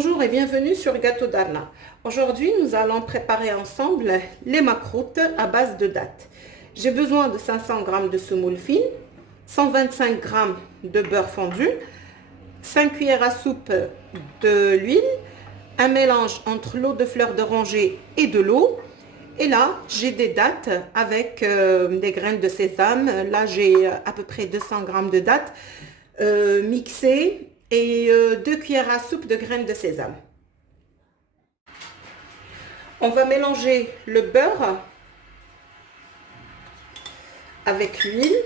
Bonjour et bienvenue sur Gâteau d'Anna. Aujourd'hui, nous allons préparer ensemble les makrout à base de dattes. J'ai besoin de 500 g de semoule fine, 125 g de beurre fondu, 5 cuillères à soupe d'huile, un mélange entre l'eau de fleur d'oranger et de l'eau. Et là, j'ai des dattes avec des graines de sésame. Là, j'ai à peu près 200 g de dattes mixées et 2 cuillères à soupe de graines de sésame. On va mélanger le beurre avec l'huile.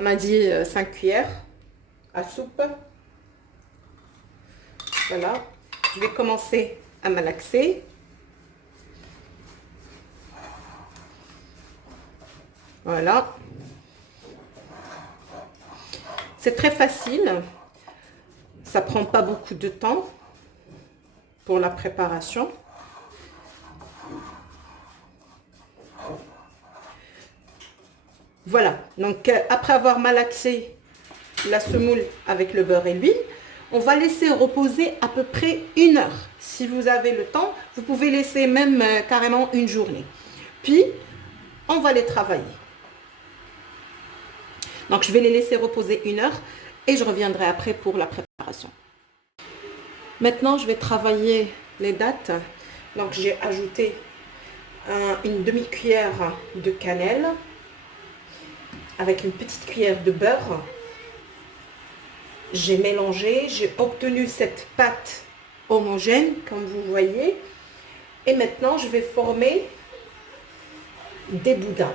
On a dit 5 cuillères à soupe. Voilà. Je vais commencer à malaxer. Voilà. C'est très facile. Ça prend pas beaucoup de temps pour la préparation. Voilà. Donc, après avoir malaxé la semoule avec le beurre et l'huile, on va laisser reposer à peu près 1 heure. Si vous avez le temps, vous pouvez laisser même carrément une journée. Puis, on va les travailler. Donc, je vais les laisser reposer 1 heure et je reviendrai après pour la préparation. Maintenant, je vais travailler les dattes. Donc, j'ai ajouté une demi-cuillère de cannelle avec une petite cuillère de beurre. J'ai mélangé, j'ai obtenu cette pâte homogène, comme vous voyez. Et maintenant, je vais former des boudins.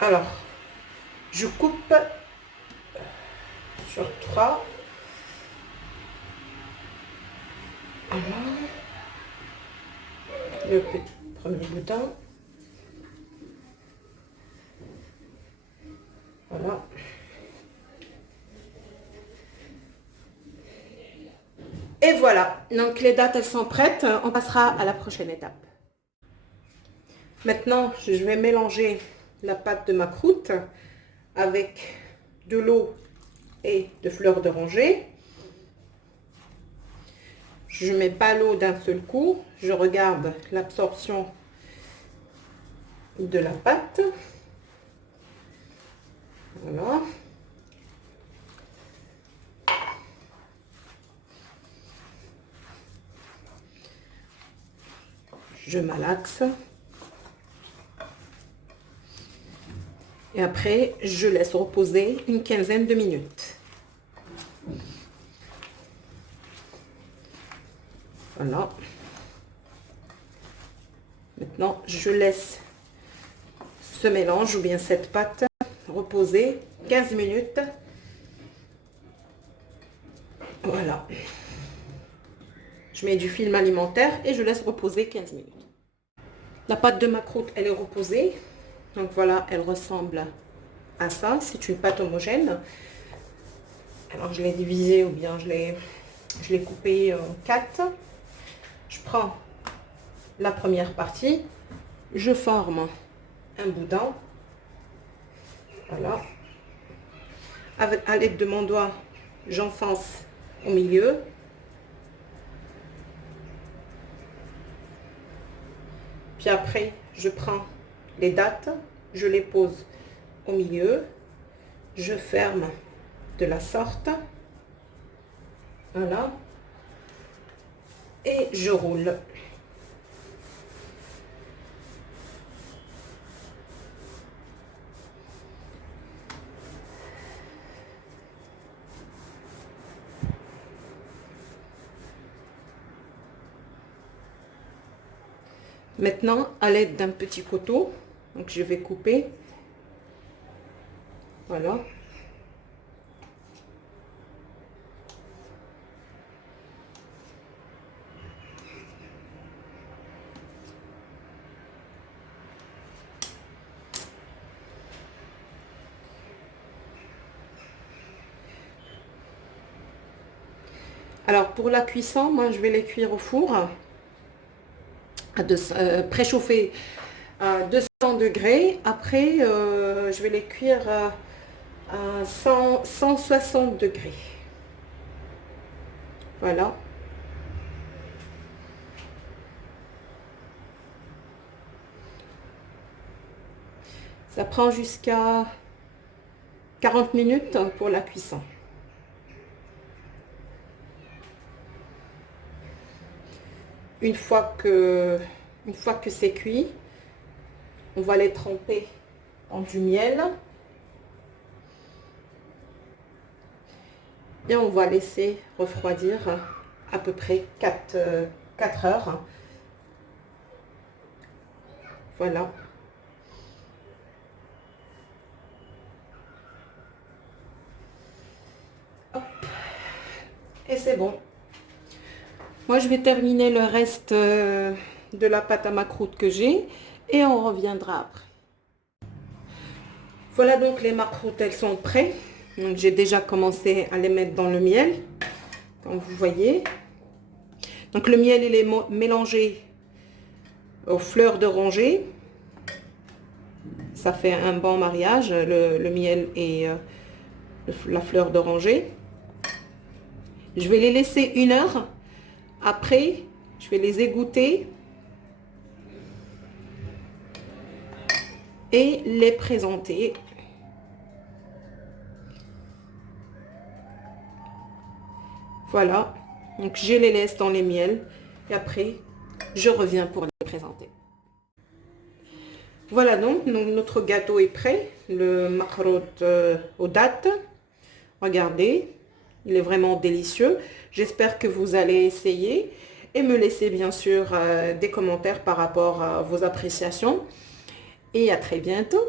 Alors, je coupe sur 3. Voilà. Le premier boudin. Voilà. Et voilà, donc les dattes elles sont prêtes, on passera à la prochaine étape. Maintenant, je vais mélanger la pâte de makrout avec de l'eau et de fleur d'oranger. Je ne mets pas l'eau d'un seul coup, je regarde l'absorption de la pâte. Voilà. Je malaxe. Et après, je laisse reposer une quinzaine de minutes. Voilà. Maintenant, je laisse ce mélange ou bien cette pâte reposer 15 minutes. Voilà. Je mets du film alimentaire et je laisse reposer 15 minutes. La pâte de makrout, elle est reposée. Donc voilà, elle ressemble à ça. C'est une pâte homogène. Alors je l'ai divisée ou bien je l'ai coupée en 4. Je prends la première partie. Je forme un boudin. Voilà. À l'aide de mon doigt, j'enfonce au milieu. Puis après, je prends les dattes, je les pose au milieu, je ferme de la sorte, voilà, et je roule. Maintenant, à l'aide d'un petit couteau, donc je vais couper, voilà. Alors pour la cuisson, moi je vais les cuire au four à préchauffer à 200 degrés. Après, je vais les cuire à 160 degrés. Voilà. Ça prend jusqu'à 40 minutes pour la cuisson. Une fois que c'est cuit, on va les tremper dans du miel. Et on va laisser refroidir à peu près 4 heures. Voilà. Hop. Et c'est bon. Moi, je vais terminer le reste de la pâte à macroute que j'ai et on reviendra après. Voilà, donc les macroutes, elles sont prêtes. Donc, j'ai déjà commencé à les mettre dans le miel, comme vous voyez. Donc, le miel, il est mélangé aux fleurs d'oranger. Ça fait un bon mariage, le miel et la fleur d'oranger. Je vais les laisser 1 heure. Après, je vais les égoutter et les présenter. Voilà, donc je les laisse dans les miels et après, je reviens pour les présenter. Voilà donc notre gâteau est prêt, le macarotte aux dattes. Regardez, il est vraiment délicieux. J'espère que vous allez essayer et me laisser bien sûr des commentaires par rapport à vos appréciations. Et à très bientôt.